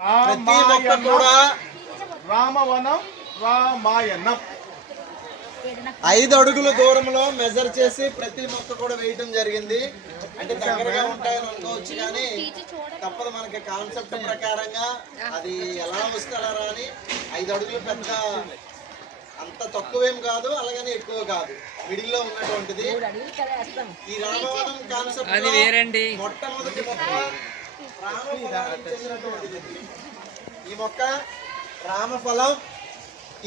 ప్రతి మొక్క కూడా రామవనం రామాయణం. ఐదు అడుగుల దూరంలో మెజర్ చేసి ప్రతి మొక్క కూడా వేయటం జరిగింది. అంటే దగ్గరగా ఉంటాయని అనుకోవచ్చు కానీ తప్పదు మనకి కాన్సెప్ట్ ప్రకారంగా. అది ఎలా వస్తే అలా రాని ఐదు అడుగులు పెద్ద అంత తక్కువేం కాదు అలాగని ఎక్కువ కాదు. మిడిల్లో ఉన్నటువంటిది ఈ రామవనం కాన్సెప్ట్ అది వేరండి. మొట్టమొదటి మొక్క ఈ మొక్క రామఫలం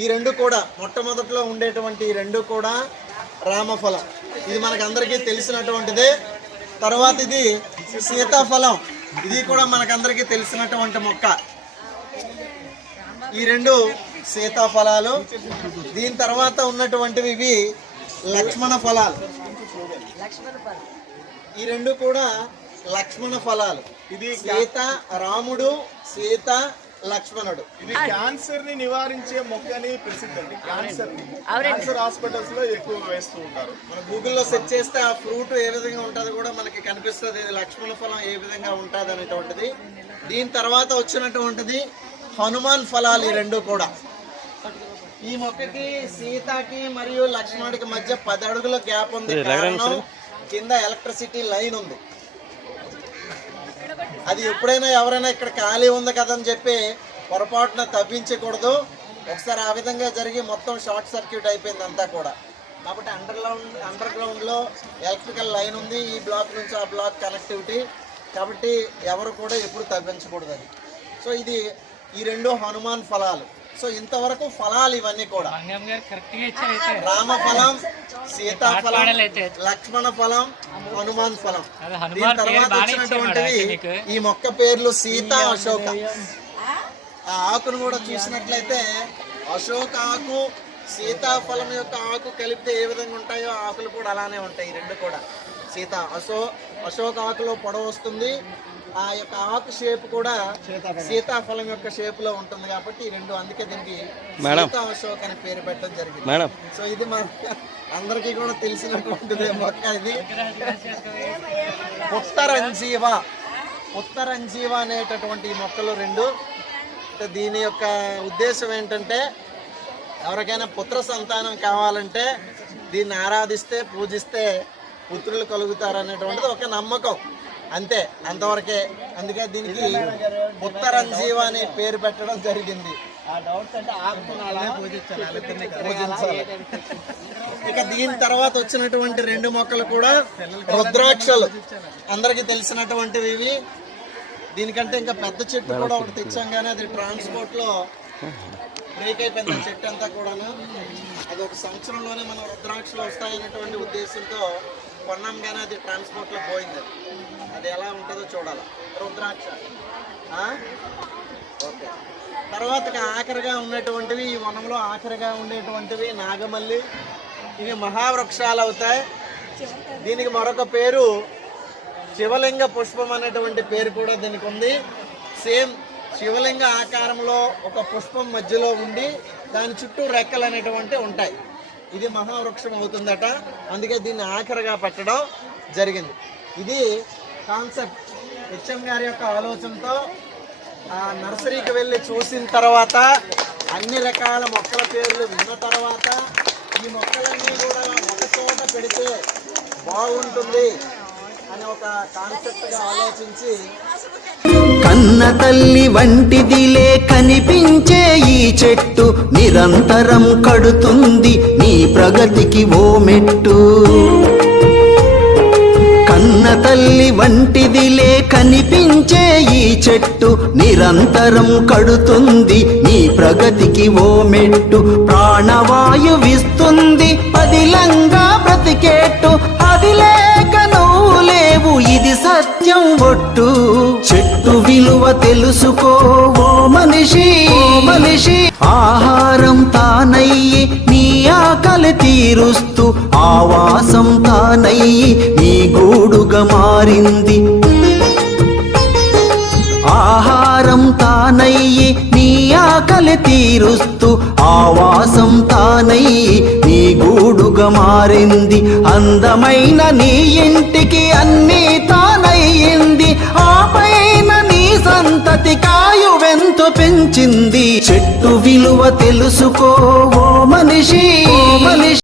ఈ రెండు కూడా మొట్టమొదట్లో ఉండేటువంటి ఈ రెండు కూడా రామఫలం. ఇది మనకు అందరికీ తెలిసినటువంటిదే. తర్వాత ఇది సీతాఫలం. ఇది కూడా మనకందరికీ తెలిసినటువంటి మొక్క. ఈ రెండు సీతాఫలాలు. దీని తర్వాత ఉన్నటువంటివి ఇవి లక్ష్మణ ఫలాలు. ఈ రెండు కూడా లక్ష్మణ ఫలాలు. ఇది సీత రాముడు సీత లక్ష్మణుడు. ఇది క్యాన్సర్ని నివారించే మొక్కని ప్రసిద్ధి అండి క్యాన్సర్ క్యాన్సర్ హాస్పిటల్స్లో ఎక్కువ వేస్తూ ఉంటారు. మన గూగుల్లో సెర్చ్ చేస్తే ఆ ఫ్రూట్ ఏ విధంగా ఉంటుందో కూడా మనకి కనిపిస్తుంది. ఇది లక్ష్మణ ఫలం ఏ విధంగా ఉంటుంది అనేటువంటిది. దీని తర్వాత వచ్చినటువంటిది హనుమాన్ ఫలాలు ఈ రెండు కూడా. ఈ మొక్కకి సీతకి మరియు లక్ష్మణుడికి మధ్య పది అడుగుల గ్యాప్ ఉంది. కారణం కింద ఎలక్ట్రిసిటీ లైన్ ఉంది. అది ఎప్పుడైనా ఎవరైనా ఇక్కడ ఖాళీ ఉంది కదని చెప్పి పొరపాటున తవ్వించకూడదు. ఒకసారి ఆ విధంగా జరిగి మొత్తం షార్ట్ సర్క్యూట్ అయిపోయింది అంతా కూడా. కాబట్టి అండర్ గ్రౌండ్ అండర్ గ్రౌండ్లో ఎలక్ట్రికల్ లైన్ ఉంది. ఈ బ్లాక్ నుంచి ఆ బ్లాక్ కనెక్టివిటీ కాబట్టి ఎవరు కూడా ఎప్పుడు తవ్వించకూడదు అది. సో ఇది ఈ రెండు హనుమాన్ ఫలాలు. సో ఇంతవరకు ఫలాలు ఇవన్నీ కూడా. అయితే. రామఫలం సీతాఫలం. లక్ష్మణ ఫలం హనుమాన్ ఫలం. దీని తర్వాత వచ్చినటువంటివి. ఈ మొక్క పేర్లు సీత అశోక. ఆ ఆకును కూడా చూసినట్లయితే అశోక ఆకు సీతాఫలం యొక్క ఆకు కలిపితే ఏ విధంగా ఉంటాయో ఆకులు కూడా అలానే ఉంటాయి రెండు కూడా. సీత అశో అశోక ఆకులో పొడవు వస్తుంది ఆ యొక్క ఆకు షేప్ కూడా సీతాఫలం. యొక్క షేప్లో ఉంటుంది కాబట్టి ఈ రెండు అందుకే దీనికి సీతా అశోక్ అని పేరు పెట్టడం జరిగింది. మేడం. సో ఇది మన అందరికీ కూడా తెలిసినటువంటిది మొక్క ఇది. ఉత్తరంజీవ. ఉత్తరంజీవ అనేటటువంటి ఈ మొక్కలు రెండు. అంటే దీని యొక్క ఉద్దేశం ఏంటంటే ఎవరికైనా పుత్ర సంతానం కావాలంటే దీన్ని ఆరాధిస్తే పూజిస్తే పుత్రులు కలుగుతారు అనేటువంటిది ఒక నమ్మకం. అంతే అంతవరకే. అందుకే దీనికి ఉత్తరంజీవ అనే పేరు పెట్టడం జరిగింది. ఇక దీని తర్వాత వచ్చినటువంటి రెండు మొక్కలు కూడా రుద్రాక్షలు. అందరికీ తెలిసినటువంటివి ఇవి. దీనికంటే ఇంకా పెద్ద చెట్టు కూడా ఒకటి తెచ్చాం కానీ అది ట్రాన్స్పోర్ట్లో బ్రేక్ అయిపోయింది. ఆ చెట్టు అంతా కూడాను. అది ఒక సంవత్సరంలోనే మనం రుద్రాక్షలు వస్తాయనేటువంటి ఉద్దేశంతో కొన్నాం కానీ అది ట్రాన్స్పోర్ట్లో పోయింది అది. ఎలా ఉంటుందో చూడాలి. రుద్రాక్ష. ఓకే. తర్వాత ఆఖరిగా ఉన్నటువంటివి ఈ వనంలో ఆఖరిగా ఉండేటువంటివి నాగమల్లి. ఇవి మహావృక్షాలు అవుతాయి. దీనికి మరొక పేరు శివలింగ పుష్పం అనేటువంటి పేరు కూడా దీనికి ఉంది. సేమ్ శివలింగ ఆకారంలో ఒక పుష్పం మధ్యలో ఉండి దాని చుట్టూ రెక్కలు అనేటువంటి ఉంటాయి. ఇది మహావృక్షం అవుతుందట. అందుకే దీన్ని ఆఖరిగా పెట్టడం జరిగింది. ఇది కాన్సెప్ట్. హెచ్ఎం గారి యొక్క ఆలోచనతో ఆ నర్సరీకి వెళ్ళి చూసిన తర్వాత అన్ని రకాల మొక్కల పేర్లు విన్న తర్వాత ఈ మొక్కలన్నీ కూడా ఒక చోట పెడితే బాగుంటుంది అని ఒక కాన్సెప్ట్గా ఆలోచించి కన్న తల్లి వంటిదిలే కనిపించే ఈ చెట్టు నిరంతరం కడుతుంది నీ ప్రగతికి ఓ మెట్టు. కన్న తల్లి వంటిదిలే కనిపించే ఈ చెట్టు నిరంతరం కడుతుంది నీ ప్రగతికి ఓ మెట్టు. ప్రాణవాయువిస్తుంది పదిలంగా బ్రతికేట్టు అదిలే తెలుసుకో ఓ మనిషి మనిషి. ఆహారం తానయ్యి నీ ఆకలి తీరుస్తూ ఆవాసం తానయ్యి నీ గూడుగా మారింది. ఆహారం తానయ్యి నీ ఆకలి తీరుస్తూ ఆవాసం తానయ్యి నీ గూడుగా మారింది. అందమైన నీ ఇంటికి అన్నీ తానయ్యింది. పెంచింది చెట్టు విలువ తెలుసుకో ఓ మనిషి మనిషి.